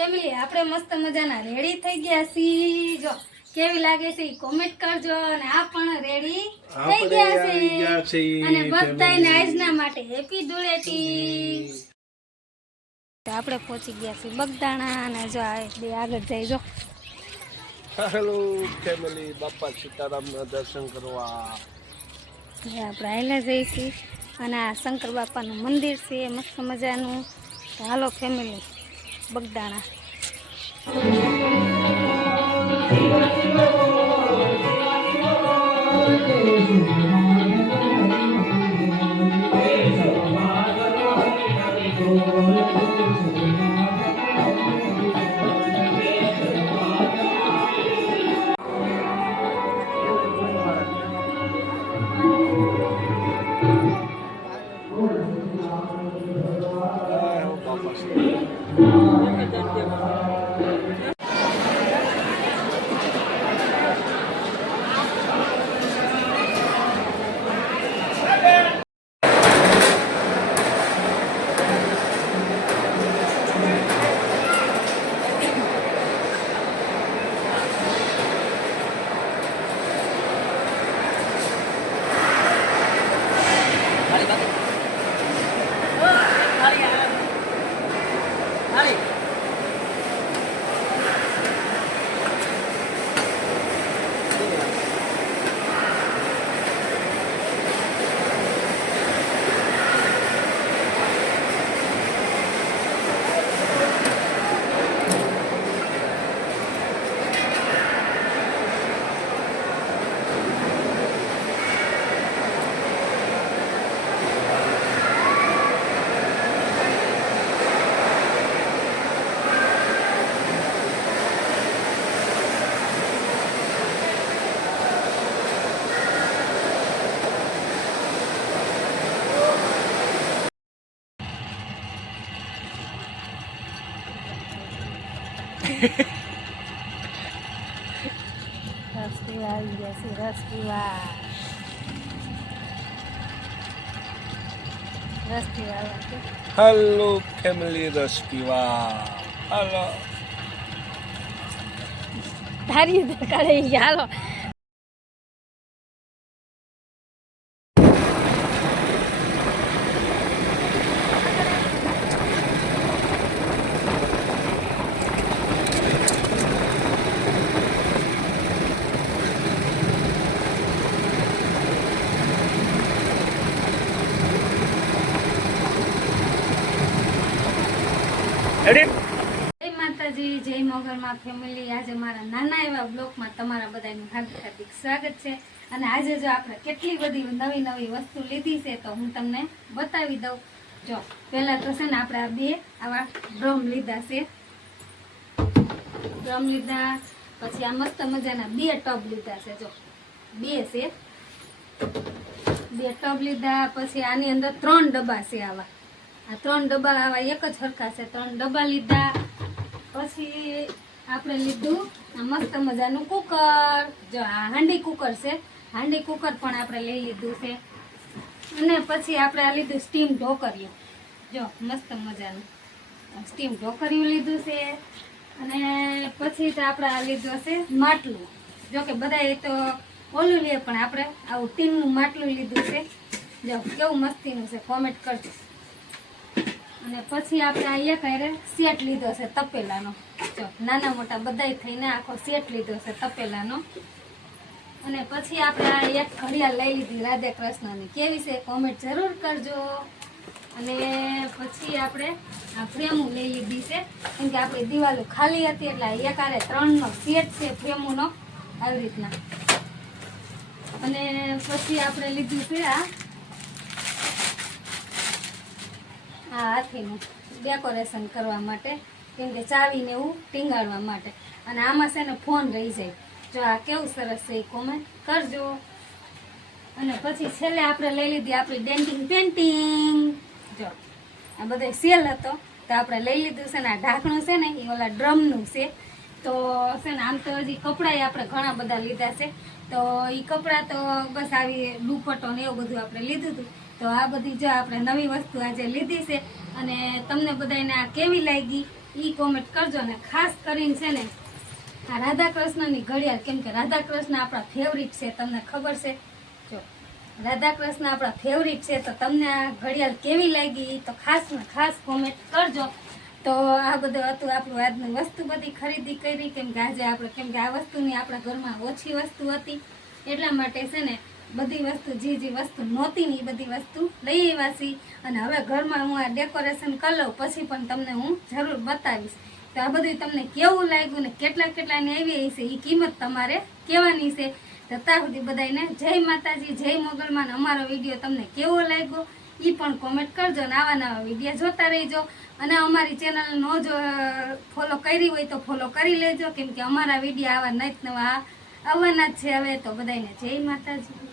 Family આપણે મસ્ત મજાના રેડી થઈ ગયા છીએ। જો કેવી લાગે છે કોમેન્ટ કરજો અને આ પણ રેડી થઈ ગયા છે અને બધાને આજના માટે હેપી ધૂળેટી। તો આપણે પહોંચી ગયા છીએ બગદાણા અને જો આ બે આગળ જાય જો। હેલો ફેમિલી, બાપા સીતારામના દર્શન કરવા આપણે આયલા જઈએ છીએ અને આ શંકર બાપાનું મંદિર છે મસ્ત મજાનું। તો હાલો ફેમિલી બગદાણા। રસ પીવા આવી ગયા છે, રસ પીવા આવ્યા છે। હેલો ફેમિલી, રસ પીવા હાલો તારી કાઢે હાલો। જય માતાજી, જય મોગલમાં ફેમિલી। આજે મારા નાના એવા બ્લોગમાં તમારા બધાનું હાર્દિક સ્વાગત છે। અને આજે જો આપણે કેટલી બધી નવી નવી વસ્તુ લીધી છે તો હું તમને બતાવી દઉં। જો પહેલા તો છે ને આપણે આ બે આવા ડ્રમ લીધા છે, ડ્રમ લીધા, પછી આ મસ્ત મજાના બે ટબ લીધા છે। જો બે છે, બે ટબ લીધા, પછી આની અંદર 3 ડબ્બા છે આવા। આ 3 ડબ્બા આવા એક જ હરખા છે, 3 ડબ્બા લીધા। પછી આપણે લીધું આ મસ્ત મજાનું કુકર। જો આ હાંડી કુકર છે, હાંડી કુકર પણ આપણે લઈ લીધું છે। અને પછી આપણે આ લીધું સ્ટીમ ઢોકરિયું। જો મસ્ત મજાનું સ્ટીમ ઢોકરિયું લીધું છે। અને પછી તો આપણે આ લીધું છે માટલું। જો કે બધા તો ઓલું લે પણ આપણે આવું ટીનનું માટલું લીધું છે। જો કેવું મસ્તીનું છે, કોમેન્ટ કરજો। અને પછી આપણે આ એક હારે સેટ લીધો છે તપેલાનો। જો નાના મોટા બધાય થઈને આખો સેટ લીધો છે તપેલાનો। અને પછી આપણે આ એક ઘડિયાળ લઈ લીધી રાધે કૃષ્ણની, કેવી છે કોમેન્ટ જરૂર કરજો। અને પછી આપણે આ ફ્રેમો લઈ લીધી છે, કેમ કે આપણી દિવાલો ખાલી હતી એટલે એક હારે 3નો સેટ છે ફ્રેમોનો આવી રીતના। અને પછી આપણે લીધું છે આ હાથીનું ડેકોરેશન કરવા માટે, કેમ કે ચાવીને એવું ટીંગાડવા માટે। અને આમાં છે ને ફોન રહી જાય। જો આ કેવું સરસ છે એ કોમેન્ટ કરજો। અને પછી છેલ્લે આપણે લઈ લીધી આપણી ડેન્ટિંગ પેન્ટિંગ। જો આ બધો સેલ હતો તો આપણે લઈ લીધું છે ને આ ઢાંકણું છે ને એ ઓલા ડ્રમનું છે। તો છે ને આમ તો હજી કપડાં આપણે ઘણા બધા લીધા છે, તો એ કપડાં તો બસ આવી દુપટ્ટો ને એવું બધું આપણે લીધું હતું। તો આ બધી જો આપણે નવી વસ્તુ આજે લીધી છે અને તમને બધાને આ કેવી લાગી ઈ કોમેન્ટ કરજો. ને ખાસ કરીને છે ને આ રાધા કૃષ્ણની ઘડિયાળ, કેમ કે રાધા કૃષ્ણ આપણા ફેવરિટ છે, તમને ખબર છે. જો રાધા કૃષ્ણ આપણા ફેવરિટ છે, તો તમને આ ઘડિયાળ કેવી લાગી તો ખાસ ને ખાસ કોમેન્ટ કરજો. તો આ બધું હતું આપણું આજની વસ્તુ બધી ખરીદી કરી, કેમ કે આજે આપણે કેમ કે આ વસ્તુની આપણા ઘરમાં ઓછી વસ્તુ હતી, એટલા માટે છે ને બધી વસ્તુ જે વસ્તુ નહોતી ને એ બધી વસ્તુ લઈ આવ્યા છીએ. અને હવે ઘરમાં હું આ ડેકોરેશન કરી લઉં પછી પણ તમને હું જરૂર બતાવીશ. તો આ બધું તમને કેવું લાગ્યું ને કેટલાની આવી છે એ કિંમત તમારે કહેવાની છે. તો ત્યાં સુધી બધાને જય માતાજી, જય મોગલમાં. અમારો વિડીયો તમને કેવો લાગ્યો એ પણ કોમેન્ટ કરજો. ને આવા નવા વિડીયો જોતા રહેજો. અને અમારી ચેનલ નો જો ફોલો કરી હોય તો ફોલો કરી લેજો, કેમ કે અમારા વિડીયો આવા નવા આવવાના જ છે હવે. તો બધાને જય માતાજી.